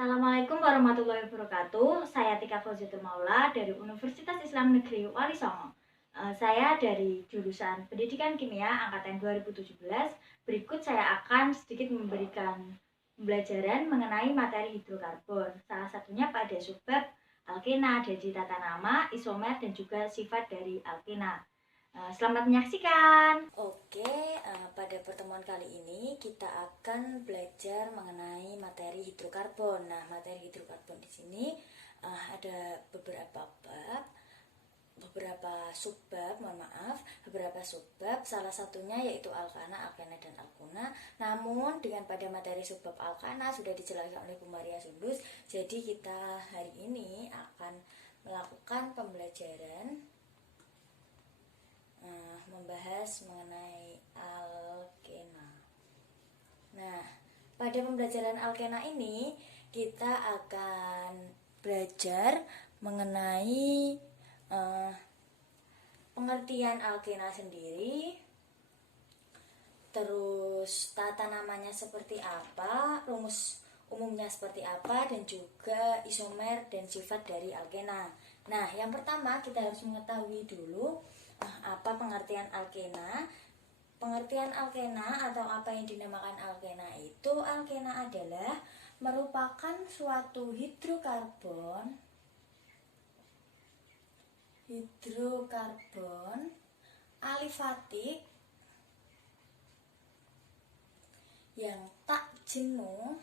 Assalamualaikum warahmatullahi wabarakatuh. Saya Tika Fauziatul Maula dari Universitas Islam Negeri Wali Songo. Saya dari jurusan Pendidikan Kimia angkatan 2017. Berikut saya akan sedikit memberikan pembelajaran mengenai materi hidrokarbon. Salah satunya pada subbab alkena, dari tata nama, isomer, dan juga sifat dari alkena. Selamat menyaksikan. Oke, pada pertemuan kali ini kita akan belajar mengenai materi hidrokarbon. Nah, materi hidrokarbon di sini ada beberapa subbab. Salah satunya yaitu alkana, alkena, dan alkuna. Namun dengan pada materi subbab alkana sudah dijelaskan oleh Bu Maria Sundus. Jadi kita hari ini akan melakukan pembelajaran membahas mengenai alkena. Nah, pada pembelajaran alkena ini kita akan belajar mengenai pengertian alkena sendiri, terus tata namanya seperti apa, rumus umumnya seperti apa, dan juga isomer dan sifat dari alkena. Nah, yang pertama kita harus mengetahui dulu apa pengertian alkena. Pengertian alkena atau apa yang dinamakan alkena itu, alkena adalah merupakan suatu hidrokarbon alifatik yang tak jenuh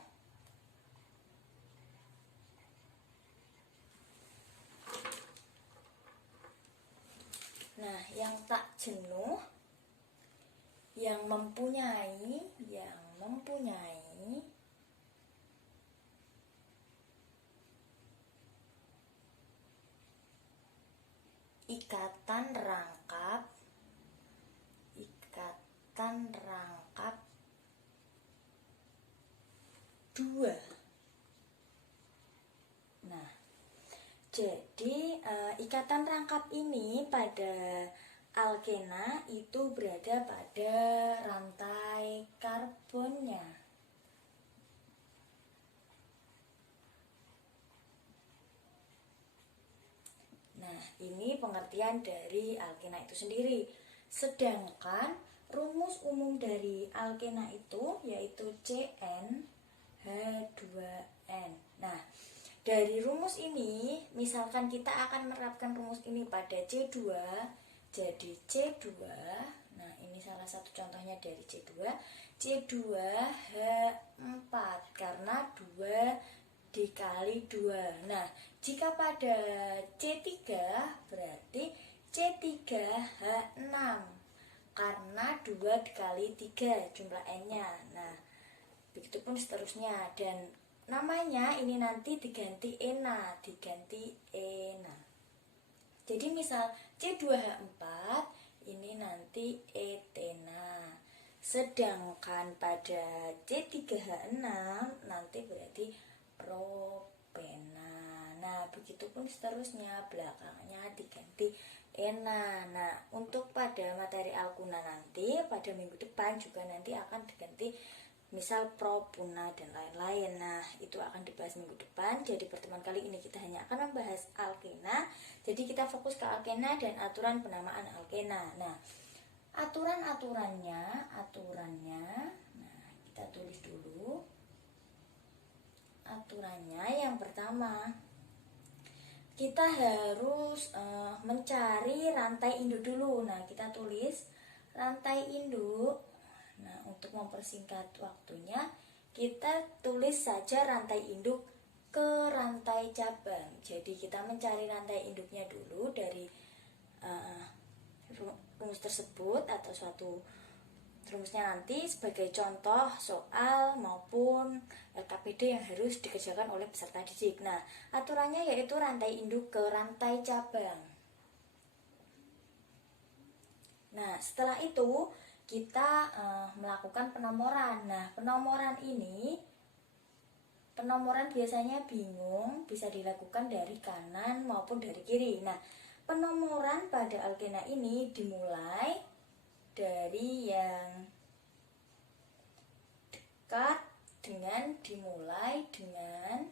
yang mempunyai ikatan rangkap dua. Nah, jadi ikatan rangkap ini pada alkena itu berada pada rantai karbonnya. Nah, ini pengertian dari alkena itu sendiri. Sedangkan rumus umum dari alkena itu yaitu CnH2n. Nah, dari rumus ini, misalkan kita akan menerapkan rumus ini pada C2, jadi C2, nah ini salah satu contohnya dari C2H4, karena 2 dikali 2. Nah, jika pada C3 berarti C3H6, karena 2 dikali 3 jumlah N-nya. Nah, begitupun seterusnya, dan namanya ini nanti diganti ena. Jadi misal C2H4 ini nanti etena. Sedangkan pada C3H6 nanti berarti propena. Nah, begitupun seterusnya, belakangnya diganti ena. Nah, untuk pada materi alkuna nanti pada minggu depan juga nanti akan diganti misal propuna dan lain-lain. Nah, itu akan dibahas minggu depan. Jadi pertemuan kali ini kita hanya akan membahas alkena. Jadi kita fokus ke alkena dan aturan penamaan alkena. Nah, aturannya, nah kita tulis dulu. Aturannya yang pertama, kita harus mencari rantai induk dulu. Nah, kita tulis rantai induk. Nah, untuk mempersingkat waktunya, kita tulis saja rantai induk ke rantai cabang. Jadi kita mencari rantai induknya dulu dari rumus tersebut atau suatu rumusnya nanti sebagai contoh soal maupun LKPD yang harus dikerjakan oleh peserta didik. Nah, aturannya yaitu rantai induk ke rantai cabang. Nah, setelah itu kita melakukan penomoran. Nah, penomoran biasanya bingung, bisa dilakukan dari kanan maupun dari kiri. Nah, penomoran pada alkena ini dimulai dari yang dekat dimulai dengan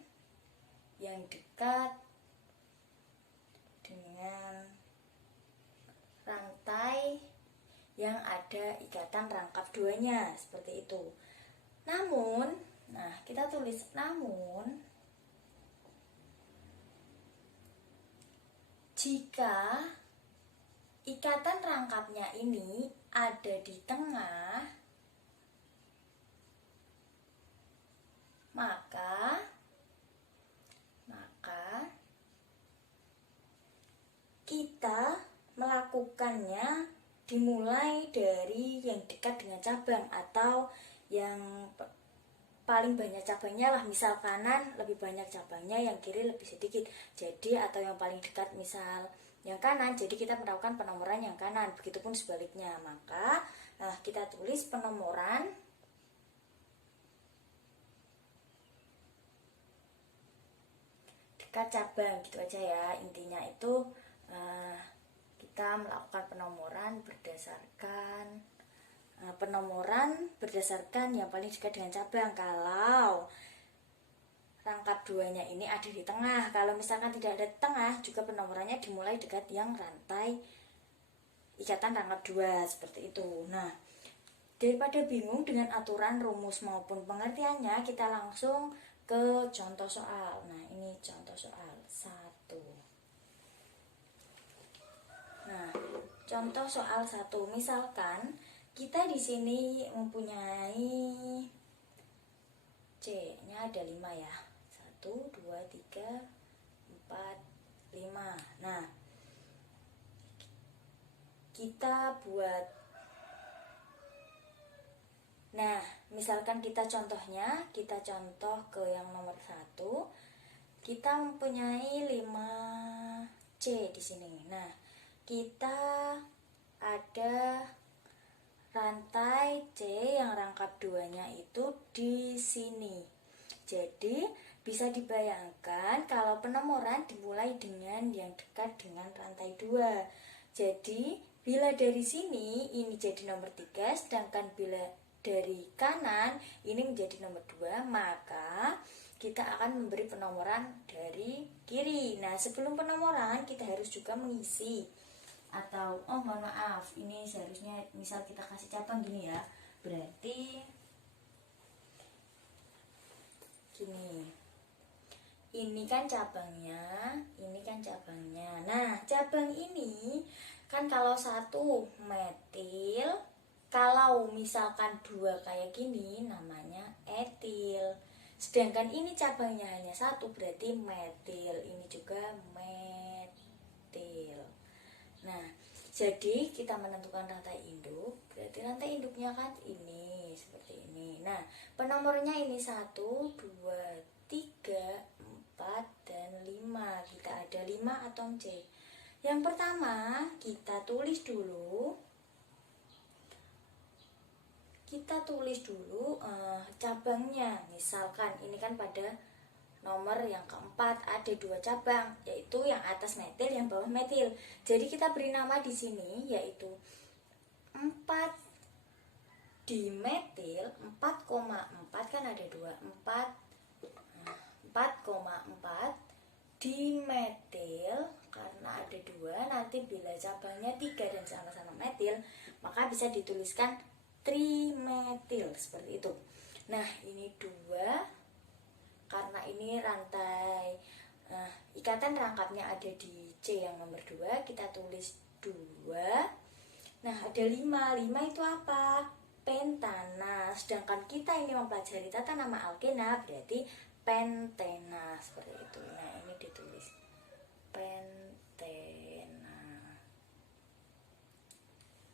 yang dekat dengan rantai yang ada ikatan rangkap duanya, seperti itu. Namun, nah kita tulis namun jika ikatan rangkapnya ini ada di tengah, maka kita melakukannya dimulai dari yang dekat dengan cabang atau yang paling banyak cabangnya lah, misal kanan lebih banyak cabangnya, yang kiri lebih sedikit. Jadi atau yang paling dekat misal yang kanan, jadi kita melakukan penomoran yang kanan. Begitupun sebaliknya. Maka kita tulis penomoran dekat cabang, gitu aja ya. Intinya itu kita melakukan penomoran berdasarkan yang paling dekat dengan cabang. Kalau rangkap duanya ini ada di tengah, kalau misalkan tidak ada di tengah, juga penomorannya dimulai dekat yang rantai ikatan rangkap dua, seperti itu. Nah, daripada bingung dengan aturan, rumus maupun pengertiannya, kita langsung ke contoh soal. Nah, ini contoh soal 1. Nah, contoh soal 1, misalkan kita di sini mempunyai C-nya ada 5 ya. 1, 2, 3, 4, 5. Nah, kita buat. Nah, misalkan kita contoh ke yang nomor 1. Kita mempunyai 5C di sini. Nah, kita ada rantai C yang rangkap duanya itu di sini. Jadi bisa dibayangkan kalau penomoran dimulai dengan yang dekat dengan rantai 2. Jadi bila dari sini ini jadi nomor 3, sedangkan bila dari kanan ini menjadi nomor 2, maka kita akan memberi penomoran dari kiri. Nah, sebelum penomoran kita harus juga mengisi atau mohon maaf, ini seharusnya misal kita kasih cabang gini ya, berarti gini, ini kan cabangnya. Nah, cabang ini kan kalau 1 metil, kalau misalkan 2 kayak gini namanya etil. Sedangkan ini cabangnya hanya 1, berarti metil. Ini juga metil. Nah, jadi kita menentukan rantai induk, berarti rantai induknya kan ini, seperti ini. Nah, penomornya ini 1, 2, 3, 4, dan 5. Kita ada 5 atom C. Yang pertama, kita tulis dulu cabangnya. Misalkan ini kan pada nomor yang keempat ada 2 cabang, yaitu yang atas metil, yang bawah metil. Jadi kita beri nama di sini yaitu 4 dimetil 4,4, kan ada 2, 4,4 dimetil, karena ada 2, nanti bila cabangnya 3 dan sama-sama metil, maka bisa dituliskan trimetil, seperti itu. Nah, ini 2 karena ini rantai ikatan rangkapnya ada di C yang nomor 2, kita tulis 2. Nah, ada 5 itu apa? Pentana. Sedangkan kita ini mempelajari tata nama alkena, berarti pentena, seperti itu. Nah, ini ditulis pentena.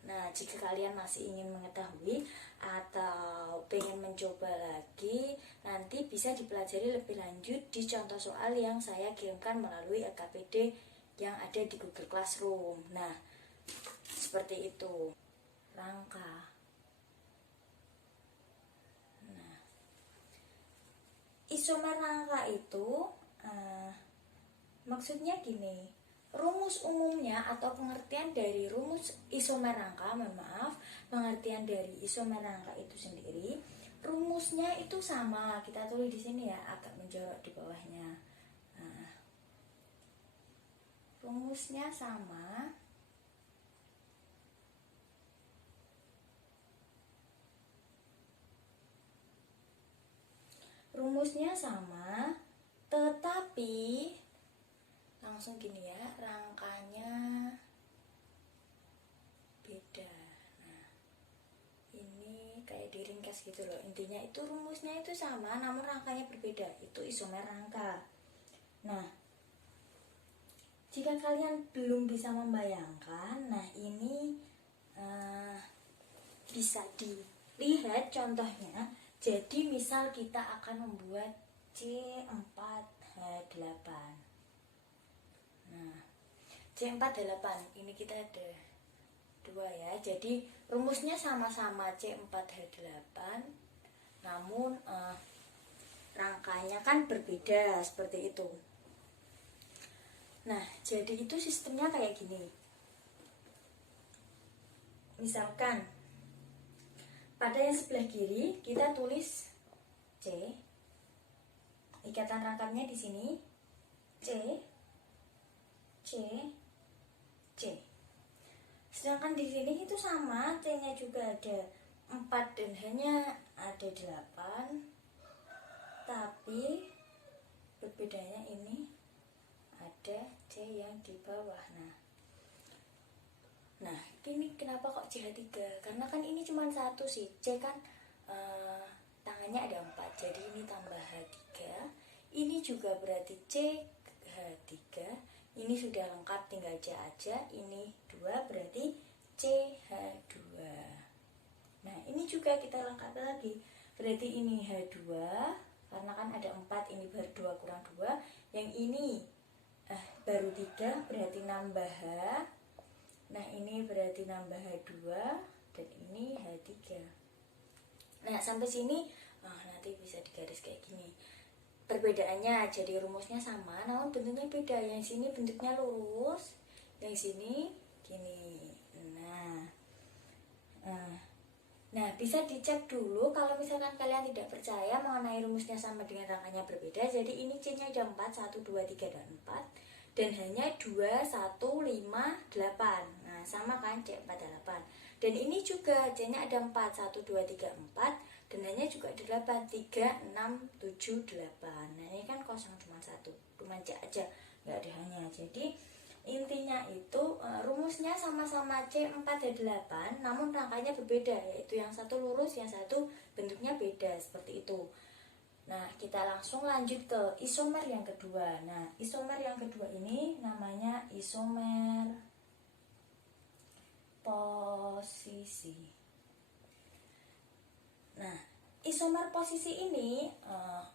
Nah, jika kalian masih ingin mengetahui atau pengen mencoba lagi, nanti bisa dipelajari lebih lanjut di contoh soal yang saya kirimkan melalui LKPD yang ada di Google Classroom. Nah, seperti itu. Rangka. Nah, isomer rangka itu maksudnya gini. Rumus umumnya atau pengertian dari rumus isomer rangka, pengertian dari isomer rangka itu sendiri, rumusnya itu sama. Kita tulis di sini ya, agak menjorok di bawahnya. Nah, rumusnya sama. Rumusnya sama, tetapi langsung gini ya, rangkanya beda. Nah, ini kayak diringkas gitu loh. Intinya itu rumusnya itu sama, namun rangkanya berbeda. Itu isomer rangka. Nah, jika kalian belum bisa membayangkan, nah ini bisa dilihat contohnya. Jadi misal kita akan membuat C4H8. Nah, C4H8 ini kita ada 2 ya. Jadi rumusnya sama-sama C4H8, namun rangkanya kan berbeda seperti itu. Nah, jadi itu sistemnya kayak gini. Misalkan pada yang sebelah kiri kita tulis C, ikatan rangkapnya di sini C, C, C. Sedangkan di sini itu sama, C-nya juga ada 4 dan H-nya ada 8. Tapi berbedanya ini ada C yang di bawah. Nah, ini kenapa kok CH3? Karena kan ini cuma satu sih. C kan tangannya ada 4, jadi ini tambah H3. Ini juga berarti CH3. Ini sudah lengkap, tinggal C aja. Ini 2 berarti CH2. Nah, ini juga kita lengkap lagi. Berarti ini H2, karena kan ada 4, ini baru 2 kurang 2. Yang ini baru 3, berarti nambah H. Nah, ini berarti nambah H2, dan ini H3. Nah, sampai sini nanti bisa digaris kayak gini. Perbedaannya, jadi rumusnya sama, namun bentuknya beda. Yang sini bentuknya lurus, yang sini gini. Nah, bisa dicek dulu kalau misalkan kalian tidak percaya mengenai rumusnya sama dengan rangkanya berbeda. Jadi ini C-nya ada 4, 1, 2, 3, dan 4. Dan hanya 2, 1, 5, 8. Nah, sama kan C4H8. Dan ini juga C-nya ada 4, 1, 2, 3, 4. Dan hanya juga ada 8, 3, 6, 7, 8. Nah, ini kan kosong cuma 1, cuma C aja, nggak ada hanya. Jadi intinya itu rumusnya sama-sama C4H8, namun rangkanya berbeda, yaitu yang satu lurus, yang satu bentuknya beda, seperti itu. Nah, kita langsung lanjut ke isomer yang kedua. Nah, isomer yang kedua ini namanya isomer posisi. Nah, isomer posisi ini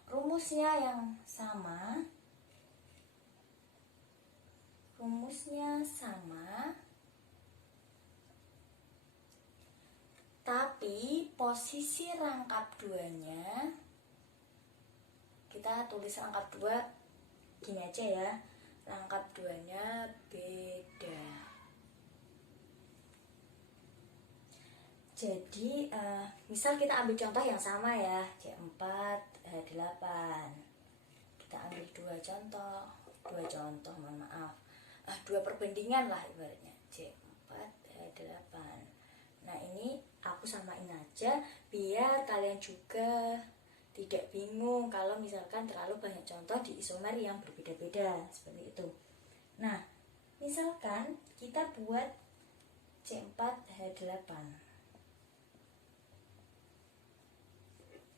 rumusnya yang sama. Tapi posisi rangkap 2-nya kita tulis rangkap 2 gini aja ya. Rangkap 2-nya beda. Jadi misal kita ambil contoh yang sama ya, C4H8. Kita ambil 2 contoh, mohon maaf. 2 perbandingan lah ibaratnya, C4H8. Nah, ini aku samain aja biar kalian juga tidak bingung kalau misalkan terlalu banyak contoh di isomer yang berbeda-beda seperti itu. Nah, misalkan kita buat C4H8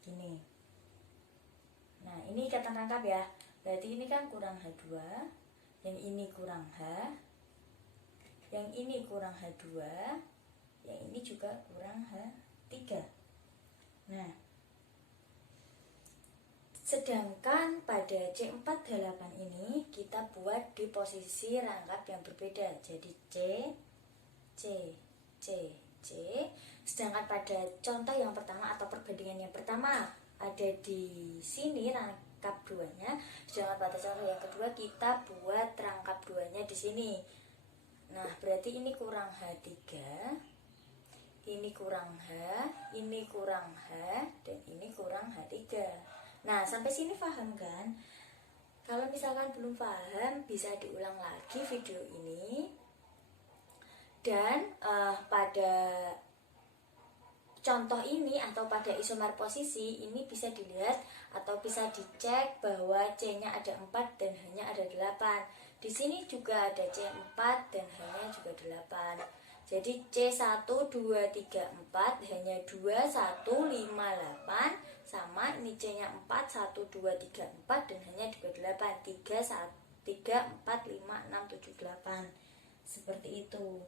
gini. Nah, ini ikatan rangkap ya. Berarti ini kan kurang H2, yang ini kurang H, yang ini kurang H2, yang ini juga kurang H3. Nah, sedangkan pada C4H8 ini kita buat di posisi rangkap yang berbeda. Jadi C, C, C, C. Sedangkan pada contoh yang pertama atau perbandingan yang pertama ada di sini rangkap 2-nya. Sedangkan pada contoh yang kedua kita buat rangkap 2-nya di sini. Nah, berarti ini kurang H3, ini kurang H, ini kurang H, dan ini kurang H3. Nah, sampai sini paham kan? Kalau Kalau misalkan belum paham, bisa diulang lagi video ini. Dan pada contoh ini atau pada isomer posisi ini bisa dilihat atau bisa dicek bahwa C-nya ada 4 dan H-nya ada 8. Di sini juga ada C4 dan H-nya juga 8. Jadi C1, 2, 3, 4, H-nya 2, 1, 5, 8. Sama ini C-nya 4, 1, 2, 3, 4 dan H-nya juga 8. 3, 4, 5, 6, 7, 8. Seperti itu.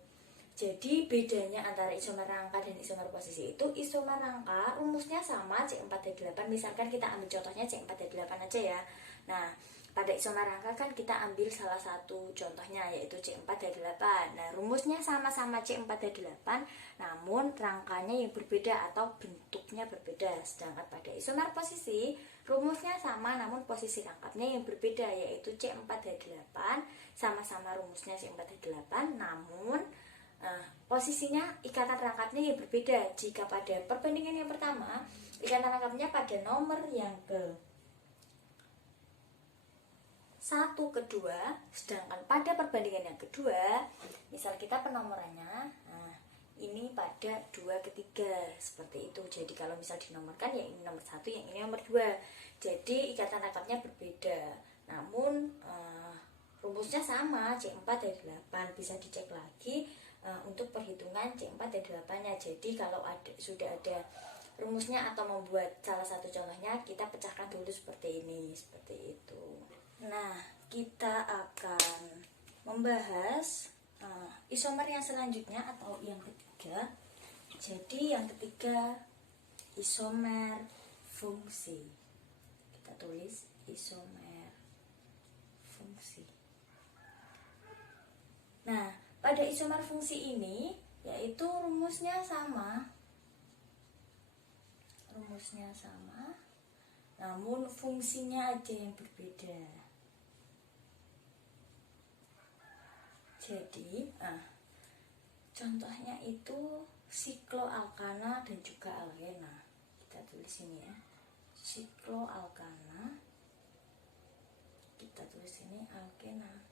Jadi bedanya antara isomer rangka dan isomer posisi itu, isomer rangka rumusnya sama C4H8. Misalkan kita ambil contohnya C4H8 aja ya. Nah, pada isomer rangka kan kita ambil salah satu contohnya yaitu C4H8. Nah, rumusnya sama-sama C4H8, namun rangkanya yang berbeda atau bentuknya berbeda. Sedangkan pada isomer posisi rumusnya sama namun posisi rangkapnya yang berbeda yaitu C4H8, sama-sama rumusnya C4H8, namun posisinya ikatan rangkapnya yang berbeda. Jika pada perbandingan yang pertama, ikatan rangkapnya pada nomor yang ke 1, kedua, sedangkan pada perbandingan yang kedua, misal kita penomorannya, ini pada 2, ketiga, seperti itu. Jadi kalau misal dinomorkan, ya ini nomor 1, yang ini nomor 2. Jadi ikatan rangkapnya berbeda, namun rumusnya sama, C4H8. Bisa dicek lagi untuk perhitungan C4 dan 8-nya. Jadi kalau sudah ada rumusnya atau membuat salah satu contohnya, kita pecahkan dulu seperti ini, seperti itu. Nah, kita akan membahas isomer yang selanjutnya atau yang ketiga. Jadi yang ketiga, isomer fungsi. Kita tulis isomer fungsi. Nah, pada isomer fungsi ini yaitu rumusnya sama, namun fungsinya aja yang berbeda. Jadi, contohnya itu sikloalkana dan juga alkena. Kita tulis ini ya, sikloalkana. Kita tulis ini alkena.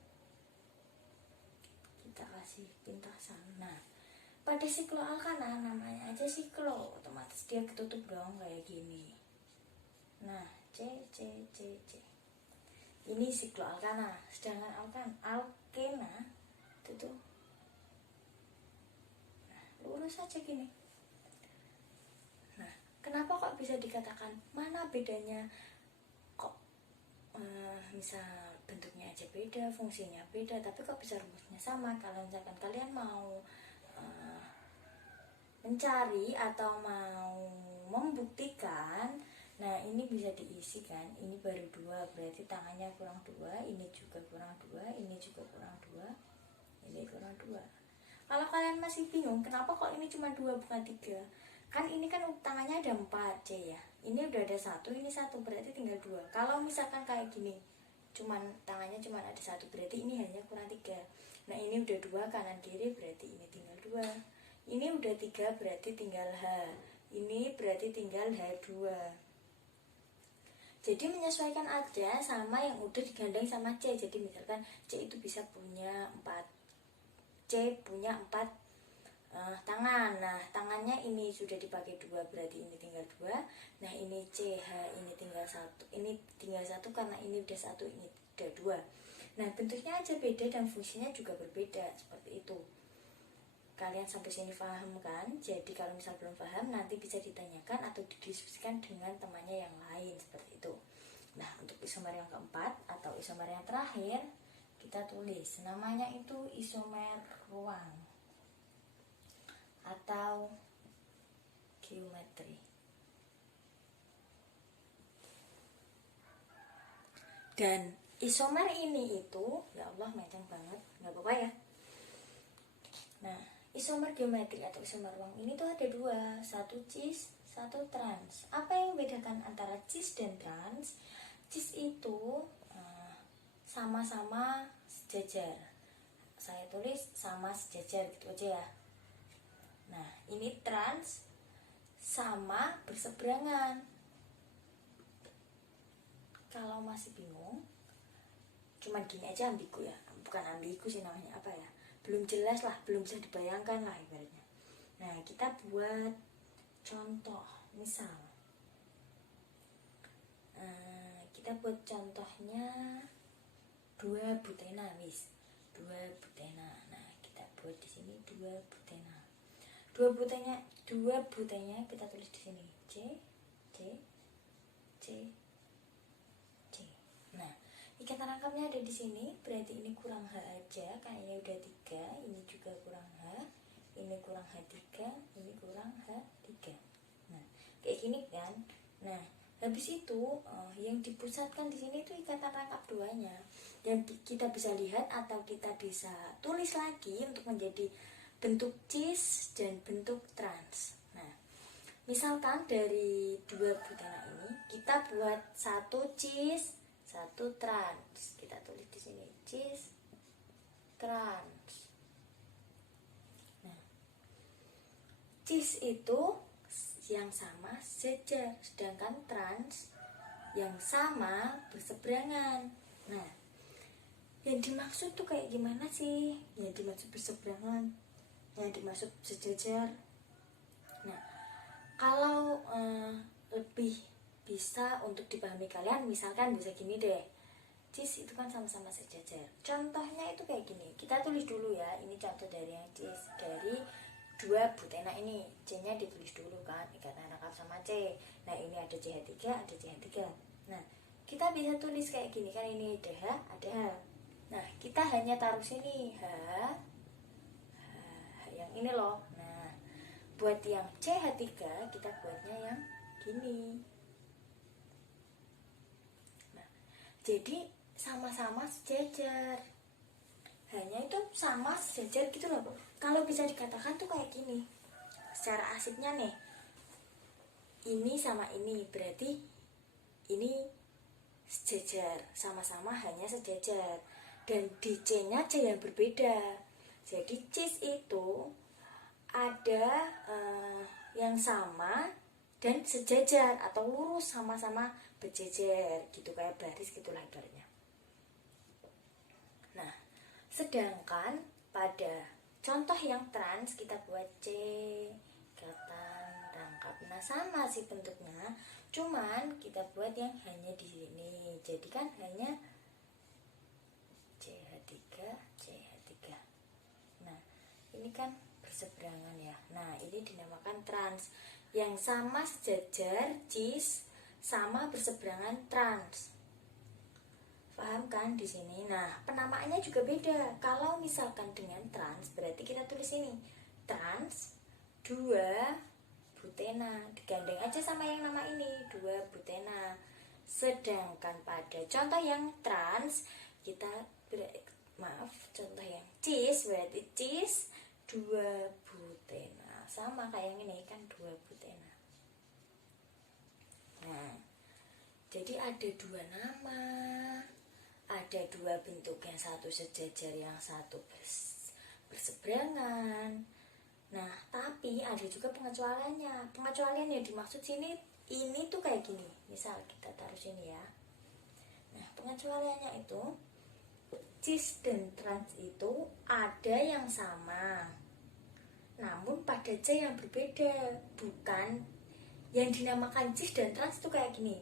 Kita kasih pintasan. Nah, pada sikloalkana namanya aja siklo, otomatis dia ketutup dong kayak gini. Nah, C. Ini sikloalkana. Sedangkan alkena itu tuh lurus aja gini. Nah, kenapa kok bisa dikatakan mana bedanya? Kok misal bentuknya aja beda, fungsinya beda, tapi kok bisa rumusnya sama? Kalau misalkan kalian mau mencari atau mau membuktikan, nah ini bisa diisi kan, ini baru 2, berarti tangannya kurang 2, ini juga kurang 2, ini juga kurang 2, ini kurang 2. Kalau kalian masih bingung kenapa kok ini cuma 2 bukan 3, kan ini kan tangannya ada 4 C ya, ini udah ada 1, ini 1, berarti tinggal 2. Kalau misalkan kayak gini, tangannya cuma ada 1, berarti ini hanya kurang 3. Nah ini udah 2 kanan kiri, berarti ini tinggal 2. Ini udah 3, berarti tinggal H. Ini berarti tinggal H2. Jadi menyesuaikan aja sama yang udah digandeng sama C. Jadi misalkan C itu bisa punya 4, C punya 4 tangan. Nah tangannya ini sudah dipakai 2, berarti ini tinggal 2. Nah ini CH, ini tinggal 1. Ini tinggal 1 karena ini udah 1, ini udah 2. Nah bentuknya aja beda dan fungsinya juga berbeda, seperti itu. Kalian sampai sini paham kan? Jadi kalau misal belum paham, nanti bisa ditanyakan atau didiskusikan dengan temannya yang lain, seperti itu. Nah, untuk isomer yang keempat atau isomer yang terakhir, kita tulis namanya itu isomer ruang atau geometri. Dan isomer ini itu, ya Allah menceng banget, nggak apa-apa ya. Nah, isomer geometri atau isomer ruang ini tuh ada 2, satu cis, satu trans. Apa yang membedakan antara cis dan trans? Cis itu sama-sama sejajar. Saya tulis sama sejajar gitu aja ya. Nah, ini trans sama berseberangan. Kalau masih bingung, cuman gini aja ambigu ya, bukan ambigu sih namanya, apa ya, belum jelas lah, belum bisa dibayangkan lah ibaratnya. Nah, kita buat contoh, misal kita buat contohnya 2 butena, wis 2 butena. Nah, kita buat di sini 2 butena. 2 butenya kita tulis di sini C C C C. Nah, ikatan rangkapnya ada di sini, berarti ini kurang H aja, kayaknya udah 3, ini juga kurang H, ini kurang H3, ini kurang H3. Nah, kayak gini kan. Nah, habis itu yang dipusatkan di sini itu ikatan rangkap 2-nya. Dan kita bisa lihat atau kita bisa tulis lagi untuk menjadi bentuk cis dan bentuk trans. Nah, misalkan dari 2 butena ini kita buat 1 cis, 1 trans. Kita tulis di sini cis, trans. Nah, cis itu yang sama sejajar, sedangkan trans yang sama berseberangan. Nah, yang dimaksud tuh kayak gimana sih? Yang dimaksud berseberangan, yang dimaksud sejajar. Nah, kalau lebih bisa untuk dipahami kalian, misalkan bisa gini deh, cis itu kan sama-sama sejajar. Contohnya itu kayak gini, kita tulis dulu ya, ini contoh dari yang cis, dari 2 butena ini, C-nya ditulis dulu kan, ikatan rangkap sama C. Nah, ini ada CH3, ada CH3. Nah, kita bisa tulis kayak gini kan, ini ada H, ada H. Nah, kita hanya taruh sini H yang ini loh. Nah, buat yang CH3 kita buatnya yang gini. Nah, jadi sama-sama sejajar, hanya itu sama sejajar gitu loh. Kalau bisa dikatakan tuh kayak gini, secara asiknya nih, ini sama ini berarti ini sejajar, sama-sama hanya sejajar, dan di C-nya C yang berbeda. Jadi cis itu ada yang sama dan sejajar atau lurus, sama-sama berjejer gitu, kayak baris gitulah ibaratnya. Nah, sedangkan pada contoh yang trans kita buat C, ikatan rangkap. Nah, sama sih bentuknya, cuman kita buat yang hanya di sini. Jadi kan hanya CH3, CH3. Nah, ini kan berseberangan ya. Nah, ini dinamakan trans. Yang sama sejajar cis, sama berseberangan trans. Paham kan di sini? Nah, penamaannya juga beda. Kalau misalkan dengan trans, berarti kita tulis ini trans 2 butena, digandeng aja sama yang nama ini 2 butena. Sedangkan pada contoh yang trans kita contoh yang cis berarti cis 2 butena, sama kayak yang ini kan 2 butena. Nah, jadi ada 2 nama, ada 2 bentuk, yang satu sejajar, yang satu berseberangan. Nah, tapi ada juga pengecualiannya. Pengecualian yang dimaksud sini ini tuh kayak gini. Misal kita taruh sini ya. Nah, pengecualiannya itu cis dan trans itu ada yang sama, namun pada C yang berbeda. Bukan yang dinamakan cis dan trans itu kayak gini,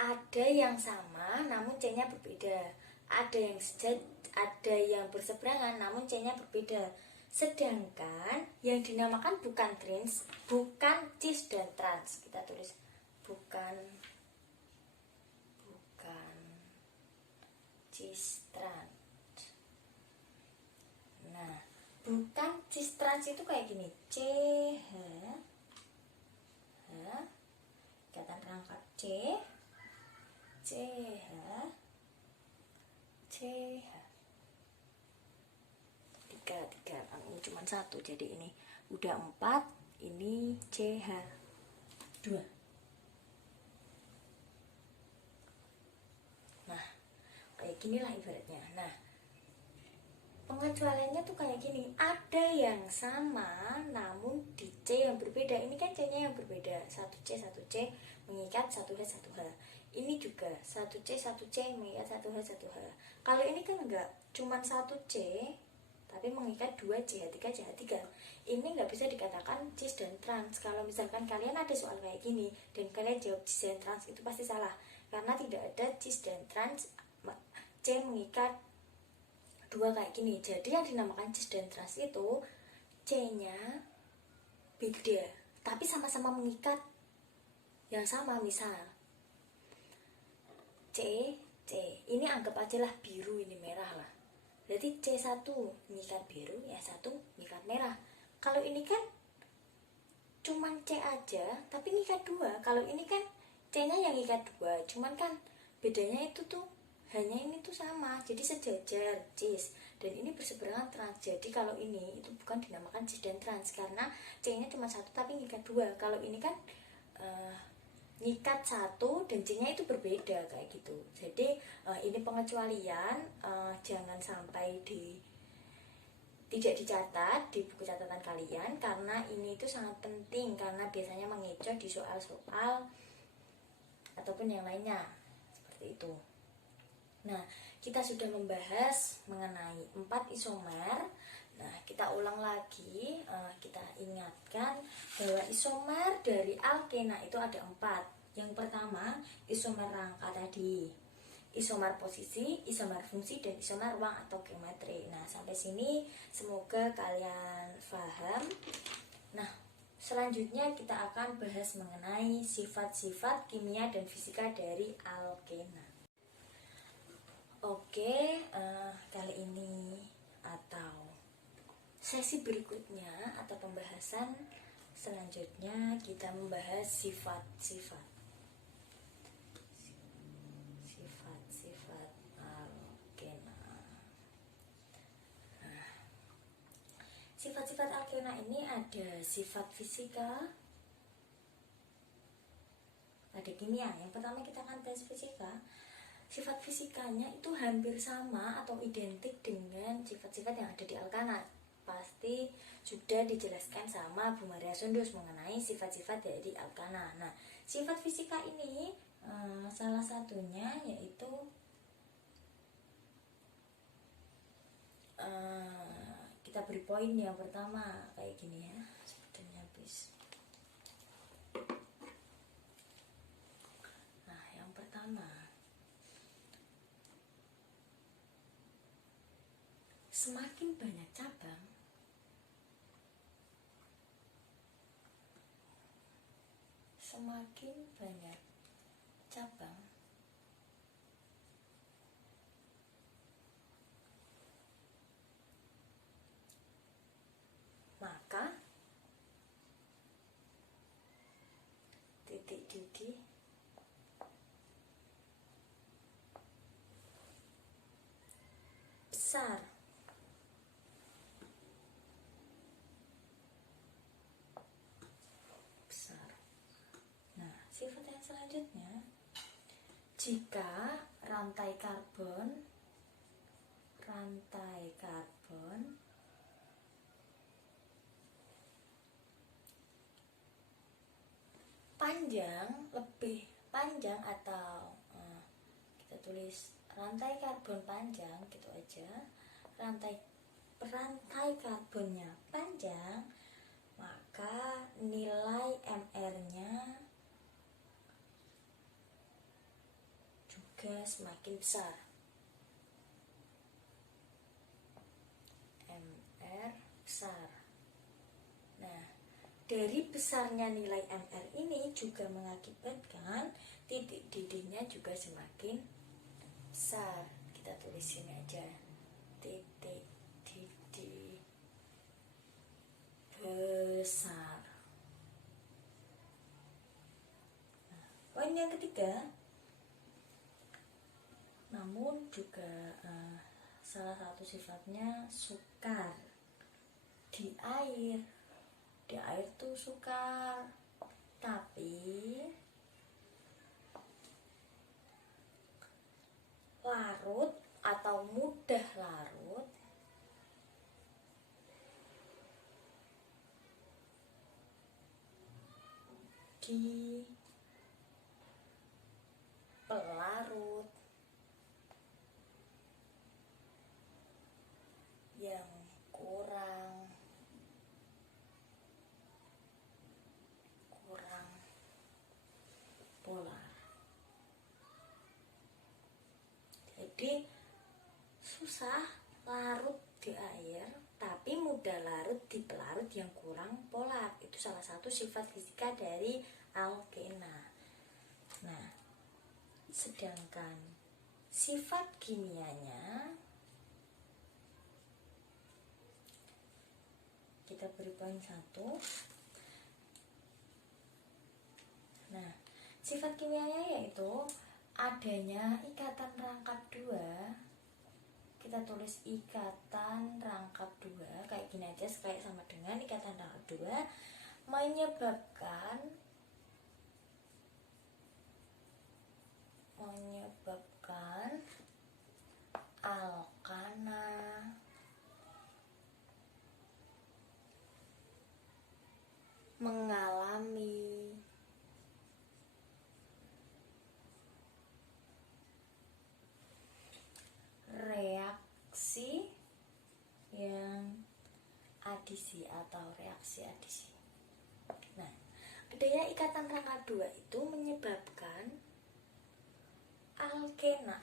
ada yang sama namun C-nya berbeda, ada yang berseberangan namun C-nya berbeda. Sedangkan yang dinamakan bukan trans, bukan cis dan trans, kita tulis bukan cis trans. Nah, bukan cis trans itu kayak gini, CH ikatan rangkap C, CH tiga, ini cuma 1, jadi ini udah 4, ini CH 2. Nah, kayak gini lah ibaratnya. Nah, pengecualiannya tuh kayak gini, ada yang sama namun di C yang berbeda. Ini kan C nya yang berbeda, 1C 1C mengikat 1H 1H. Ini juga 1C mengikat 1H. Kalau ini kan enggak, cuman 1C tapi mengikat 2 CH3. Ini nggak bisa dikatakan cis dan trans. Kalau misalkan kalian ada soal kayak gini dan kalian jawab cis dan trans, itu pasti salah, karena tidak ada cis dan trans C mengikat 2 kayak gini. Jadi yang dinamakan cis dan trans itu C-nya beda tapi sama-sama mengikat yang sama. Misal C ini anggap aja lah biru, ini merah lah, berarti C1 mengikat biru, ya satu mengikat merah. Kalau ini kan cuman C aja tapi mengikat 2. Kalau ini kan C-nya yang mengikat 2, cuman kan bedanya itu tuh hanya ini tuh sama, jadi sejajar cis, dan ini berseberangan trans. Jadi kalau ini itu bukan dinamakan cis dan trans karena C-nya cuma 1 tapi ngikat 2. Kalau ini kan ngikat 1 dan C-nya itu berbeda kayak gitu. Jadi ini pengecualian, jangan sampai tidak dicatat di buku catatan kalian, karena ini itu sangat penting, karena biasanya mengecoh di soal-soal ataupun yang lainnya seperti itu. Nah, kita sudah membahas mengenai 4 isomer. Nah, kita ulang lagi, kita ingatkan bahwa isomer dari alkena itu ada 4. Yang pertama, isomer rangka tadi, isomer posisi, isomer fungsi, dan isomer ruang atau geometri. Nah, sampai sini semoga kalian paham. Nah, selanjutnya kita akan bahas mengenai sifat-sifat kimia dan fisika dari alkena. Oke, kali ini atau sesi berikutnya atau pembahasan selanjutnya kita membahas sifat-sifat alkena. Sifat-sifat alkena ini ada sifat fisika, ada kimia. Yang pertama kita akan tes fisika. Sifat fisikanya itu hampir sama atau identik dengan sifat-sifat yang ada di alkana. Pasti sudah dijelaskan sama Bu Maria Sundus mengenai sifat-sifat dari alkana. Nah, sifat fisika ini salah satunya yaitu kita beri poin yang pertama kayak gini ya, sebetulnya habis. Nah, yang pertama, semakin banyak cabang, maka titik didih besar. Nah, sifat yang selanjutnya, jika rantai karbon panjang, lebih panjang, atau kita tulis rantai karbon panjang gitu aja, rantai karbonnya panjang, maka nilai MR-nya juga semakin besar. MR besar. Nah, dari besarnya nilai MR ini juga mengakibatkan titik didihnya juga semakin besar. Kita tulis sini aja, titik didih besar. Nah, poin yang ketiga, namun juga salah satu sifatnya sukar di air. Di air tuh sukar, tapi larut atau mudah larut di Jadi susah larut di air tapi mudah larut di pelarut yang kurang polar. Itu salah satu sifat fisika dari alkena. Nah, sedangkan sifat kimianya kita beri poin 1. Nah, sifat kimianya yaitu adanya ikatan rangkap 2. Kita tulis ikatan rangkap 2 kayak gini aja, kayak sama dengan ikatan rangkap 2 menyebabkan alkana mengalami reaksi yang adisi atau reaksi adisi. Nah, adanya ikatan rangkap 2 itu menyebabkan alkana,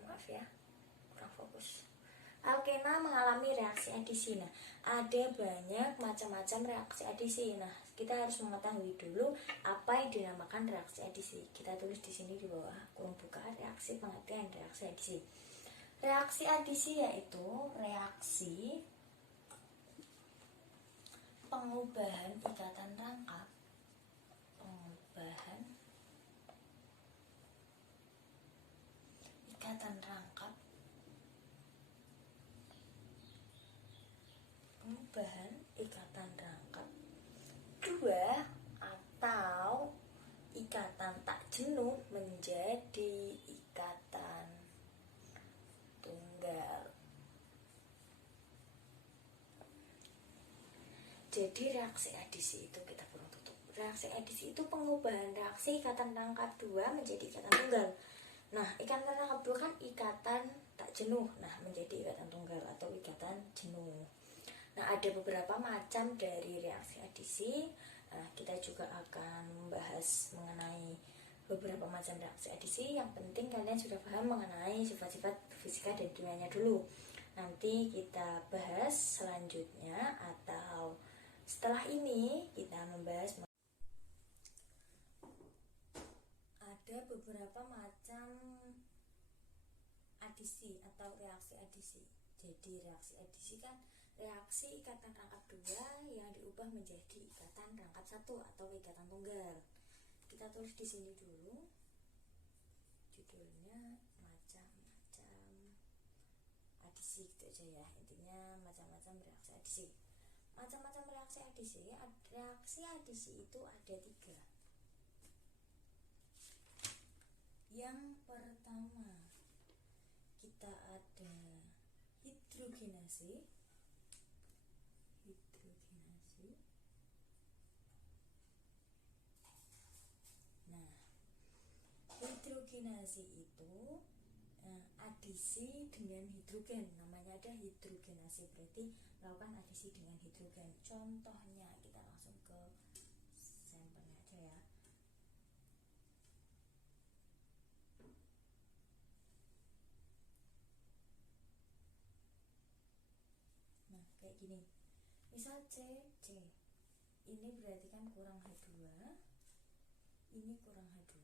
maaf ya, kurang fokus. Alkena mengalami reaksi adisi. Nah, ada banyak macam-macam reaksi adisi. Nah, kita harus mengetahui dulu apa yang dinamakan reaksi adisi. Kita tulis di sini di bawah kurung buka reaksi, pengertian reaksi adisi. Reaksi adisi yaitu reaksi pengubahan ikatan rangkap, pengubahan ikatan rangkap dua atau ikatan tak jenuh menjadi ikatan tunggal. Jadi reaksi adisi itu kita kurang tutup. Reaksi adisi itu pengubahan reaksi ikatan rangkap 2 menjadi ikatan tunggal. Nah, ikatan rangkap 2 kan ikatan tak jenuh. Nah, menjadi ikatan tunggal atau ikatan jenuh. Nah, ada beberapa macam dari reaksi adisi. Nah, kita juga akan membahas mengenai beberapa macam reaksi adisi. Yang penting kalian sudah paham mengenai sifat-sifat fisika dan kimianya dulu. Nanti kita bahas selanjutnya atau setelah ini kita membahas ada beberapa macam adisi atau reaksi adisi. Jadi reaksi adisi kan reaksi ikatan rangkap 2 yang diubah menjadi ikatan rangkap 1 atau ikatan tunggal. Kita tulis di sini dulu judulnya macam-macam adisi gitu aja ya. Intinya macam-macam reaksi adisi. Macam-macam reaksi adisi. Reaksi adisi itu ada 3. Yang pertama kita ada hidrogenase. Nah, hidrogenase itu adisi dengan hidrogen. Namanya ada hidrogenase, berarti melakukan adisi dengan hidrogen. Contohnya kita langsung ke sampelnya aja ya. Nah, kayak gini. Misal C. Ini berarti kan kurang H2. Ini kurang H2.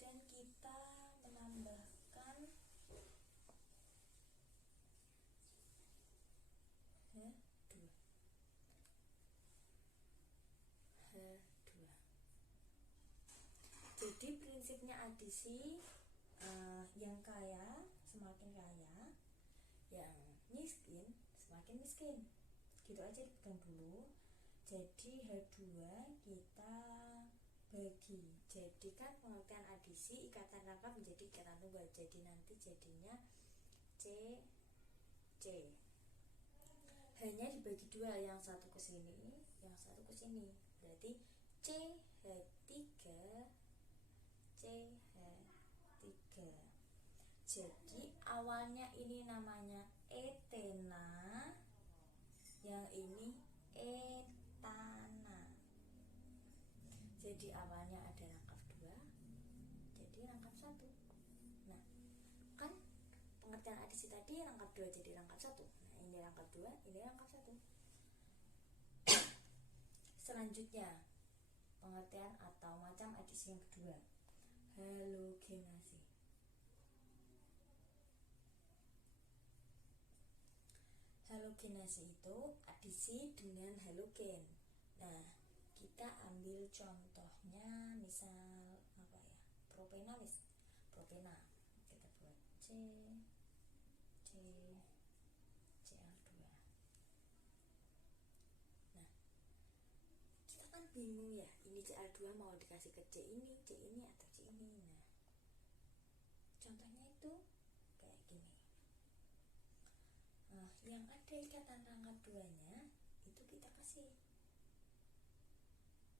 Dan kita menambahkan H2. Jadi prinsipnya adisi, yang kaya semakin kaya, yang miskin semakin miskin. Gitu aja dipegang dulu. Jadi H2 kita bagi. Jadi kan pengertian adisi ikatan rangkap menjadi ikatan tunggal. Jadi nanti jadinya C. Hanya dibagi 2, yang satu ke sini, yang satu ke sini. Berarti CH3 CH3. Jadi awalnya ini namanya etena, yang ini etana. pengertian adisi tadi rangkap 2 jadi rangkap 1. Nah, ini rangkap 2, ini rangkap 1. Selanjutnya, pengertian atau macam adisi yang kedua, halogenasi. Halogenasi itu adisi dengan halogen. Nah, kita ambil contohnya, misal apa ya, propena. Kita buat Cl2. Nah, kita kan bingung ya, ini Cl2 mau dikasih ke C ini atau C ini. Nah, contohnya itu kayak gini. Nah, yang ada ikatan rangkap 2-nya itu kita kasih,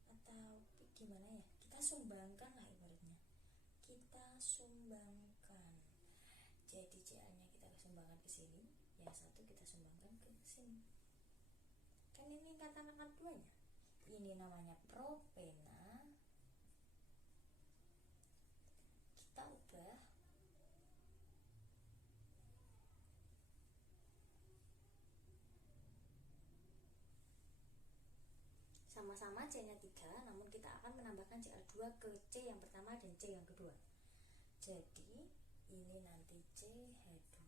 atau gimana ya, kita sumbangkan lah, ibaratnya kita sumbangkan. Jadi Cl-nya kita sumbangkan ke sini, yang satu kita sumbangkan ke sini. Kan ini ikatan rangkap 2-nya. Ini namanya propena. Kita ubah sama-sama C-nya 3, namun kita akan menambahkan Cl2 ke C yang pertama dan C yang kedua. Jadi ini nanti CH2.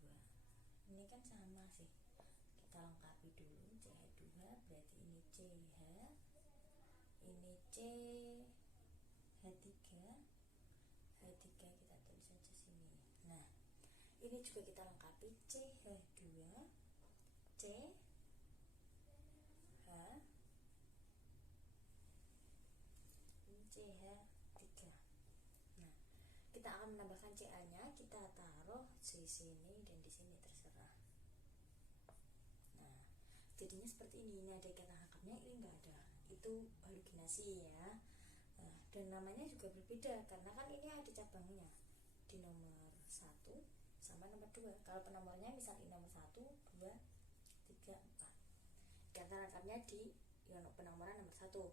Ini kan sama sih, kita lengkapi dulu. CH2 berarti ini CH, ini CH3, H3 kita tulis saja sini. Nah, ini juga kita lengkapi, CH2, CH, CH3. Nah, kita akan menambahkan Cl-nya, kita taruh di sini dan di sini, terserah. Nah, jadinya seperti ini. Ini ada ikatan rangkapnya, ini enggak ada. Itu halogenasi ya. Nah, dan namanya juga berbeda karena kan ini ada cabangnya di nomor 1 sama nomor 2. Kalau penomornya misal ini nomor 1, 2, 3, 4. Ikatan rangkapnya di penomoran nomor 1.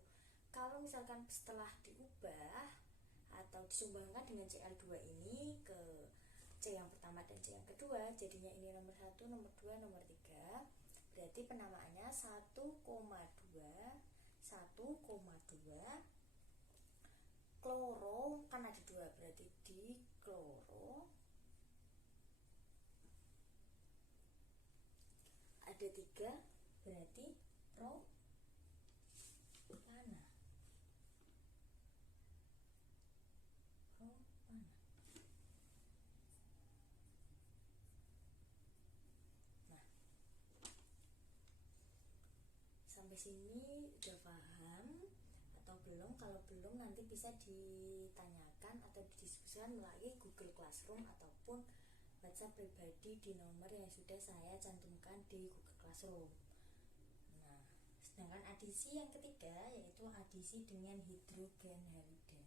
Kalau misalkan setelah diubah atau disumbangkan dengan Cl2 ini ke C yang pertama dan C yang kedua, jadinya ini nomor 1, nomor 2, nomor 3. Berarti penamaannya 1,2 kloro, kan ada 2, berarti di kloro. Ada 3, berarti propana. Nah, sampai sini udah paham atau belum? Kalau belum nanti bisa ditanyakan atau didiskusikan melalui Google Classroom ataupun WhatsApp pribadi di nomor yang sudah saya cantumkan di Google Classroom. Nah, sedangkan adisi yang ketiga yaitu adisi dengan hidrogen halida.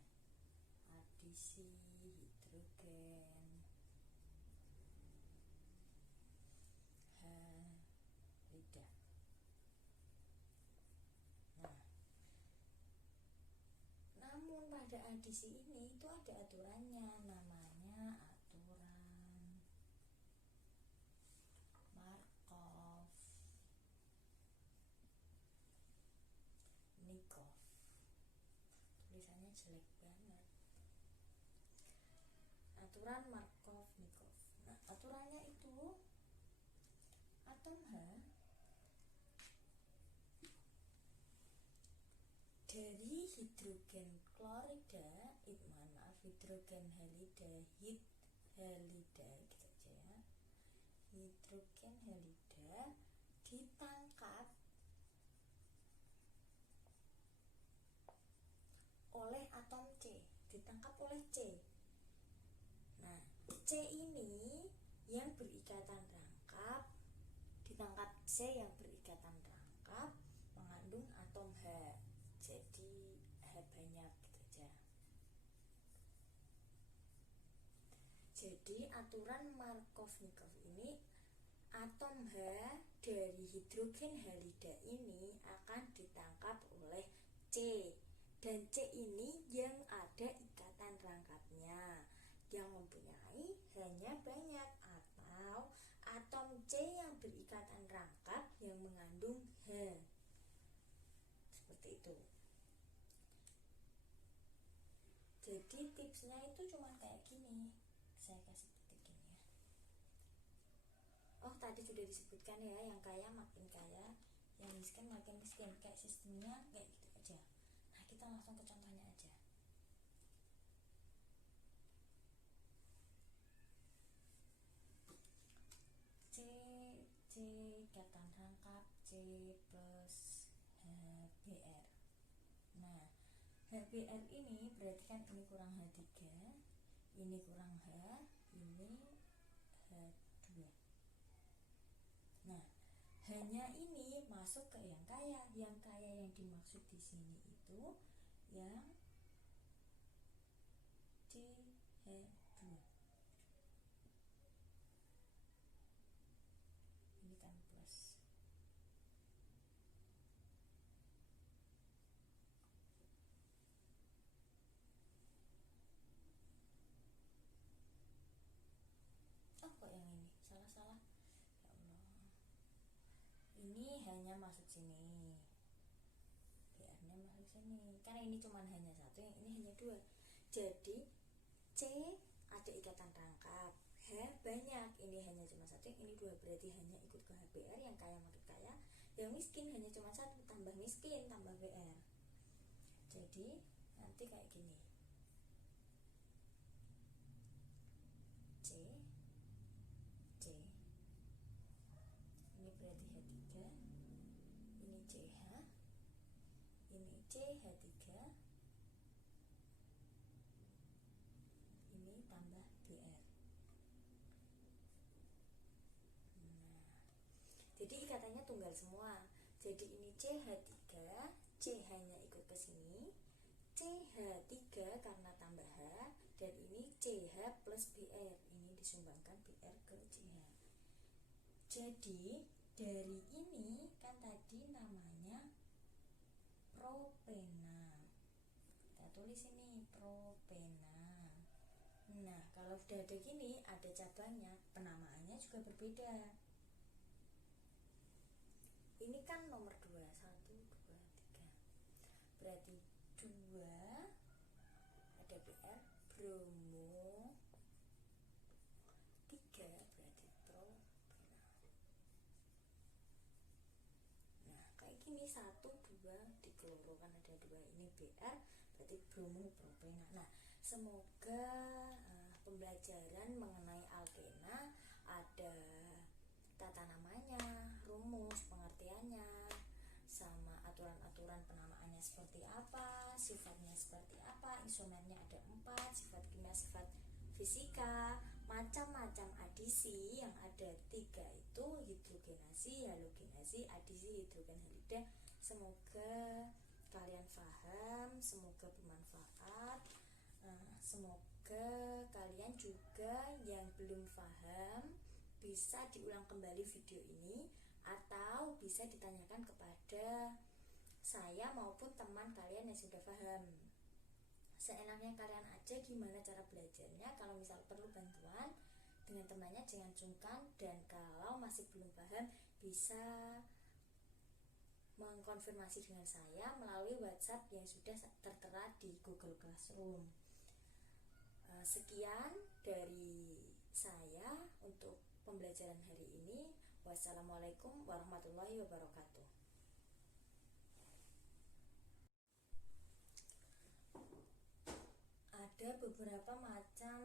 Adisi hidrogen halida. Nah, namun pada adisi ini itu ada aturannya, namanya aturan Markov Nikov. Tulisannya jelek banget. Aturan Markov Nikov. Nah, aturannya itu atom H dari hidrogen klorida, hidrogen halida, halida gitu aja ya. Hidrogen halida ditangkap oleh atom C, ditangkap oleh C. Nah, C ini yang berikatan rangkap ditangkap C yang berikatan rangkap mengandung atom H. Jadi H banyak gitu aja. Jadi aturan Markov-Nikov ini, atom H dari hidrogen halida ini akan ditangkap oleh C, dan C ini yang ada ikatan rangkapnya yang mempunyai hanya banyak atau berikatan rangkap yang mengandung H. Seperti itu. Jadi tipsnya itu cuma kayak gini. Saya kasih titik gini ya. Oh, tadi sudah disebutkan ya, yang kaya makin kaya, yang miskin makin miskin. Kayak sistemnya kayak gitu aja. Nah, kita langsung ke contohnya aja. C ikatan rangkap C plus HBr. Nah, HBr ini berarti kan ini kurang H3, ini kurang H, ini H2. Nah, hanya ini masuk ke yang kaya. Yang kaya yang dimaksud di sini itu yang CH2. Ini kan plus. Oh, kok yang ini salah. Ya Allah. Ini hanya masuk sini. BR-nya masuk sini. Karena ini cuma hanya satu, yang ini hanya dua. Jadi C ada ikatan rangkap, H banyak, ini hanya cuma satu, ini dua, berarti hanya ikut ke HBr. Yang kaya makin kaya, yang miskin hanya cuma satu, tambah miskin tambah BR. Jadi nanti kayak gini, C ini berarti H3, ini CH, ini CH3, ini tambah BR. Nah, jadi ikatannya tunggal semua. Jadi ini CH3, C hanya ikut ke sini, CH3 karena tambah H, dan ini CH plus BR, ini disumbangkan BR ke CH. Jadi dari ini kan tadi namanya propena. Kita tulis ini propena. Nah, kalau sudah ada gini, ada cabangnya, penamaannya juga berbeda. Ini kan nomor 2, 1, 2, 3. Berarti 2 ada BR, bromo. 3 berarti propena. Nah, kayak gini 1, 2 dikeluarkan ada 2, ini BR berarti bromo propena. Nah, semoga pembelajaran mengenai alkena ada tata namanya, rumus, pengertiannya, sama aturan-aturan penamaannya seperti apa, sifatnya seperti apa, isomernya ada 4, sifat kimia, sifat fisika, macam-macam adisi yang ada 3 itu hidrogenasi, halogenasi, adisi, hidrogen halida. Semoga kalian paham, semoga bermanfaat. Semoga kalian juga yang belum paham bisa diulang kembali video ini atau bisa ditanyakan kepada saya maupun teman kalian yang sudah paham. Seenaknya kalian aja gimana cara belajarnya. Kalau misal perlu bantuan dengan temannya jangan sungkan, dan kalau masih belum paham bisa mengkonfirmasi dengan saya melalui WhatsApp yang sudah tertera di Google Classroom. Sekian dari saya untuk pembelajaran hari ini. Wassalamualaikum warahmatullahi wabarakatuh. Ada beberapa macam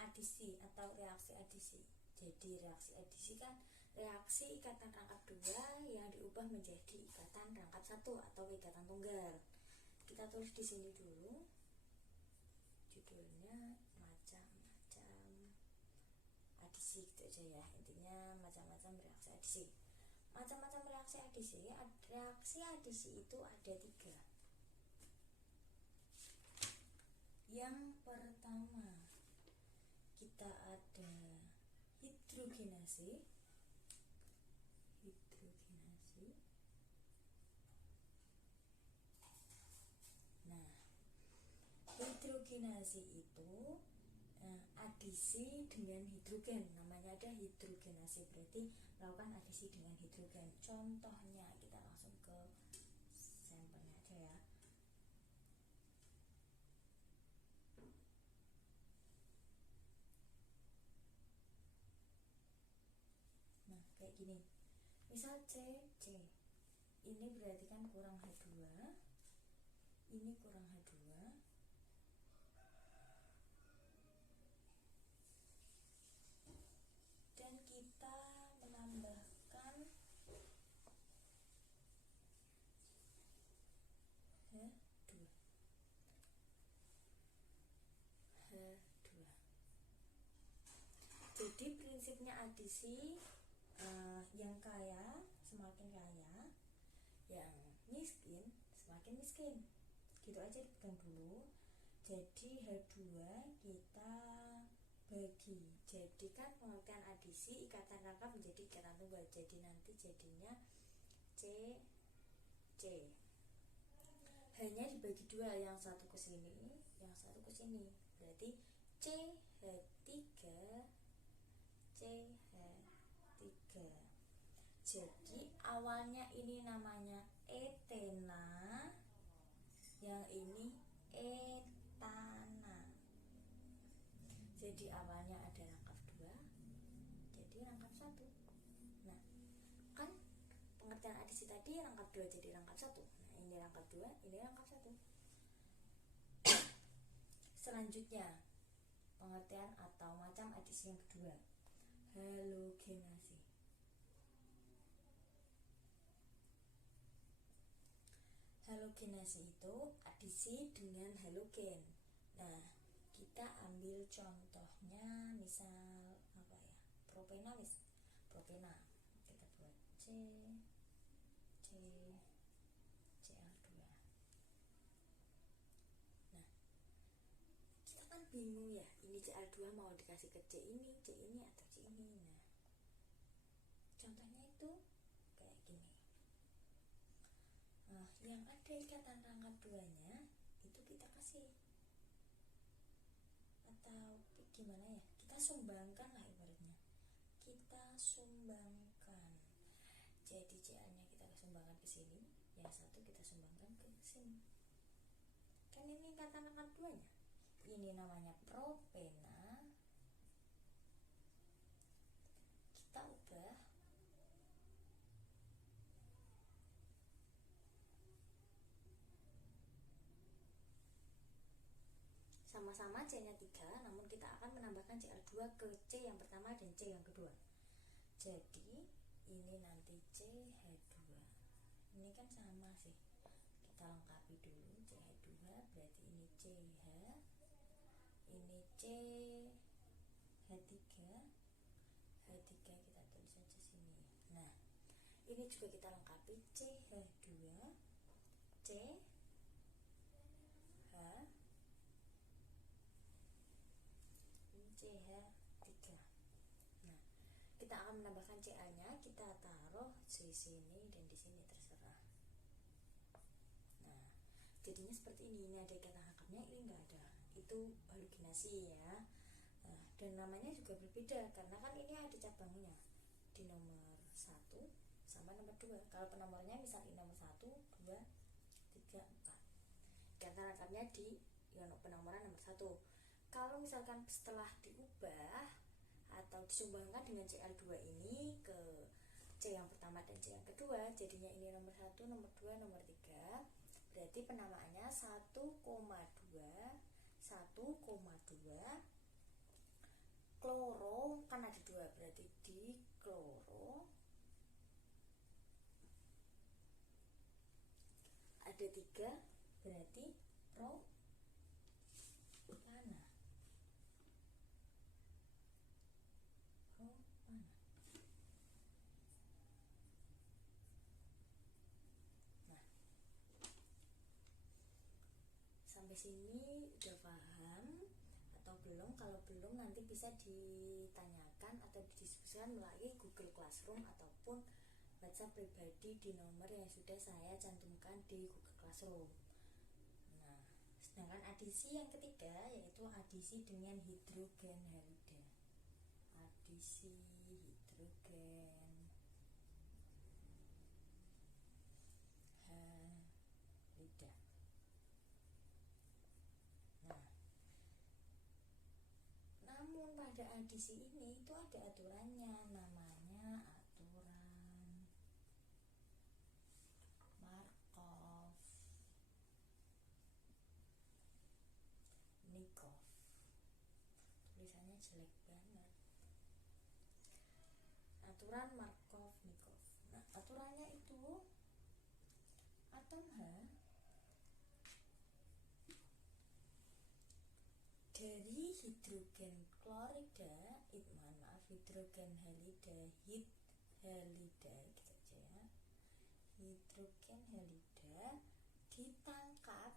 adisi atau reaksi adisi. Jadi reaksi adisi kan reaksi ikatan rangkap 2 yang diubah menjadi ikatan rangkap 1 atau ikatan tunggal. Kita tulis di sini dulu judulnya macam-macam adisi gitu aja ya. Intinya macam-macam reaksi adisi. Macam-macam reaksi adisi. Reaksi adisi itu ada 3. Yang pertama kita ada hidrogenasi. Nah, hidrogenasi itu Nah, adisi dengan hidrogen, namanya ada hidrogenase, berarti melakukan adisi dengan hidrogen. Contohnya kita langsung ke sampelnya aja ya. Nah, kayak gini. Misal C, ini berarti kan kurang H2, ini kurang H2, dan kita menambahkan H2. Jadi prinsipnya adisi, yang kaya semakin kaya, yang miskin semakin miskin. Gitu aja dipegang dulu. Jadi H2 kita bagi. Jadi kan pengertian adisi ikatan rangkap menjadi ikatan tunggal. Jadi nanti jadinya C. Hanya dibagi dua, yang satu ke sini, yang satu ke sini. Berarti CH3 CH3. Jadi awalnya ini namanya etena, yang ini etana. Jadi awalnya ada rangkap 2, jadi rangkap 1. Nah, kan pengertian adisi tadi rangkap 2 jadi rangkap 1. Nah, ini rangkap 2, ini rangkap 1. Selanjutnya, pengertian atau macam adisi yang kedua, halogenase. Halogenase itu adisi dengan halogen. Nah, kita ambil contohnya, misal apa ya, propena. Kita buat Cl2. Nah, kita kan bingung ya, ini Cl2 mau dikasih ke C ini atau C ini. Nah, contohnya itu kayak gini. Nah, yang ada ikatan rangkap 2-nya itu kita kasih, atau gimana ya, kita sumbangkan lah, ibaratnya kita sumbangkan. Jadi Cl-nya kita sumbangkan ke sini, yang satu kita sumbangkan ke sini. Kan ini ikatan rangkap 2-nya. Ini namanya propena. Kita ubah sama-sama C-nya 3, namun kita akan menambahkan Cl2 ke C yang pertama dan C yang kedua. Jadi ini nanti CH2. Ini kan sama sih, kita lengkapi dulu. CH2 berarti ini CH, ini CH3, H3 kita tulis saja sini. Nah, ini juga kita lengkapi, CH2, CH, CH3. Nah, kita akan menambahkan Cl-nya, kita taruh di sini dan di sini, terserah. Nah, jadinya seperti ini. Ini ada ikatan rangkapnya, ini enggak ada. Itu halogenasi ya. Nah, dan namanya juga berbeda karena kan ini ada cabangnya di nomor 1 sama nomor 2. Kalau penomornya misalnya nomor 1, 2, 3, 4. Ikatan rangkapnya di penomoran nomor 1. Kalau misalkan setelah diubah atau disumbangkan dengan Cl2 ini ke C yang pertama dan C yang kedua, jadinya ini nomor 1, nomor 2, nomor 3. Berarti penamaannya 1,2 kloro, kan ada 2, berarti di kloro. Ada 3, berarti propana. Nah, sampai sini udah paham atau belum? Kalau belum nanti bisa ditanyakan atau didiskusikan melalui Google Classroom ataupun WhatsApp pribadi di nomor yang sudah saya cantumkan di Google Classroom. Nah, Sedangkan adisi yang ketiga yaitu adisi dengan hidrogen halida. Adisi hidrogen halida. Nah, namun pada adisi ini itu ada aturannya, namanya aturan Markov Nikov. Tulisannya jelek banget. Aturan Markov Nikov. Nah, aturannya itu atom H dari hidrogen klorida, hidrogen halida, halida gitu aja ya. Hidrogen halida ditangkap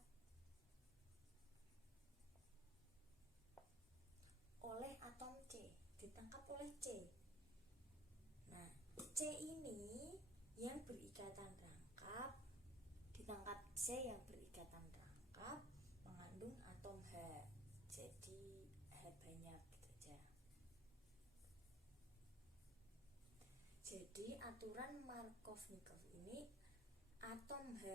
oleh atom C, ditangkap oleh C. Nah, C ini yang berikatan rangkap, ditangkap C yang berikatan rangkap mengandung atom H. Jadi H banyak gitu aja. Jadi aturan Markov-Nikov ini, atom H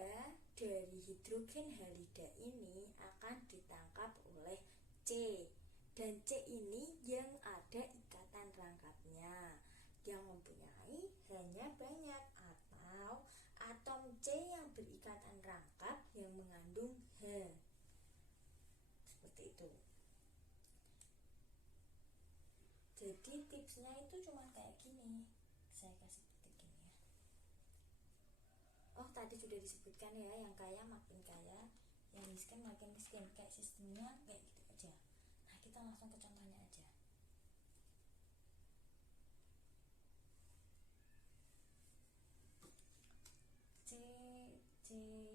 dari hidrogen halida ini akan ditangkap oleh C, dan C ini yang ada ikatan rangkapnya yang mempunyai hanya banyak, atau atom C yang berikatan rangkap yang mengandung H. Seperti itu. Jadi tipsnya itu cuma kayak gini, saya kasih titik gini ya. Oh, tadi sudah disebutkan ya, yang kaya makin kaya, yang miskin makin miskin, kayak sistemnya kayak gitu aja. Nah, kita langsung ke contohnya aja. C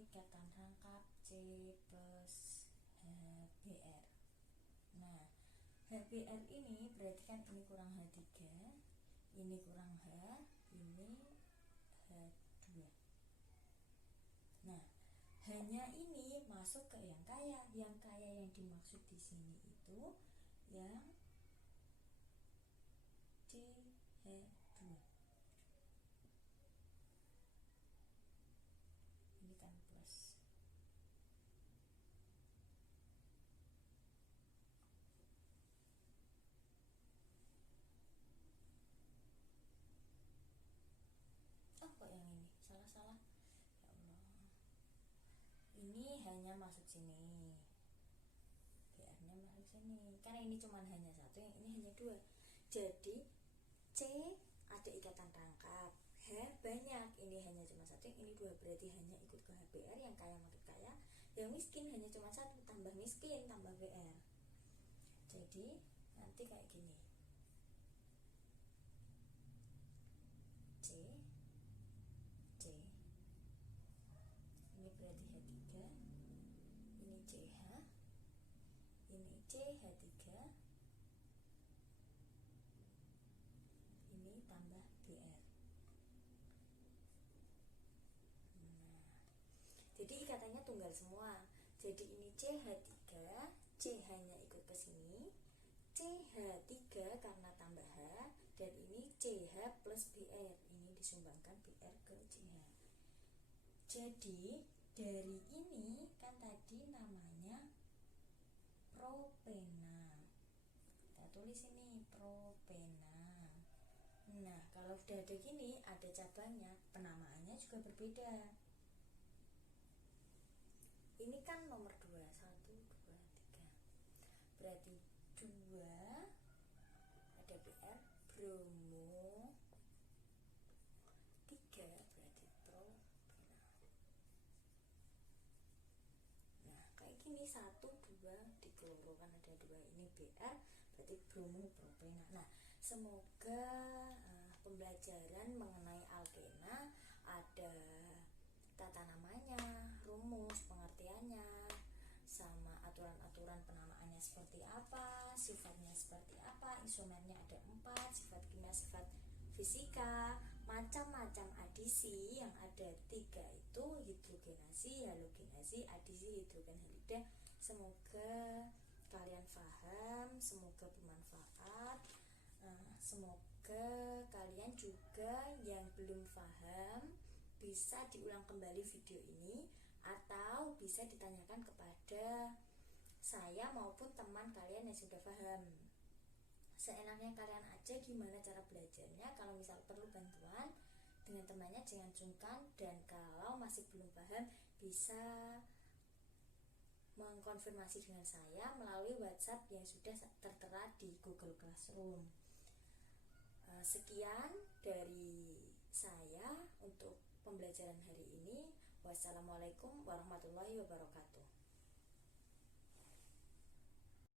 ikatan rangkap C plus HBr. Nah, HBr ini berarti kan ini kurang H3, ini kurang H, ini H2. Nah, hanya ini masuk ke yang kaya. Yang kaya yang dimaksud di sini itu yang CH2. Ini kan plus. Oh, kok yang ini salah. Ya Allah. Ini hanya masuk sini, BR-nya masuk sini. Karena ini cuma hanya satu, yang ini hanya dua. Jadi C ada ikatan rangkap, H banyak, ini hanya cuma satu, yang ini dua, berarti hanya ikut ke HBr. Yang kaya makin kaya, yang miskin hanya cuma satu, tambah miskin tambah BR. Jadi nanti kayak gini, C ini berarti H3, ini CH, ini CH3, ini tambah BR. Nah, jadi ikatannya tunggal semua. Jadi ini CH3, CH-nya ikut ke sini, CH3 karena tambah H, dan ini CH plus BR, ini disumbangkan BR ke CH. Jadi dari ini kan tadi namanya propena, kita tulis ini propena. Nah, kalau udah ada gini, ada cabangnya, penamaannya juga berbeda. Ini kan nomor 2, 1, 2, 3, berarti 2 ada BR, bromo, 3 berarti propena. Nah, kayak gini, 1, 2 dikeloro kan ada 2, ini BR berarti bromo propena. Nah, semoga pembelajaran mengenai alkena, ada tata namanya, rumus, pengertiannya, sama aturan-aturan penamaannya seperti apa, sifatnya seperti apa, isomernya ada 4, sifat kimia, sifat fisika, macam-macam adisi yang ada 3 itu hidrogenasi, halogenasi, adisi hidrogen halida, Semoga kalian paham, semoga bermanfaat. Semoga kalian juga yang belum paham bisa diulang kembali video ini atau bisa ditanyakan kepada saya maupun teman kalian yang sudah paham. Seenaknya kalian aja gimana cara belajarnya. Kalau misal perlu bantuan dengan temannya jangan sungkan, dan kalau masih belum paham bisa mengkonfirmasi dengan saya melalui WhatsApp yang sudah tertera di Google Classroom. Sekian dari saya untuk pembelajaran hari ini. Wassalamualaikum warahmatullahi wabarakatuh.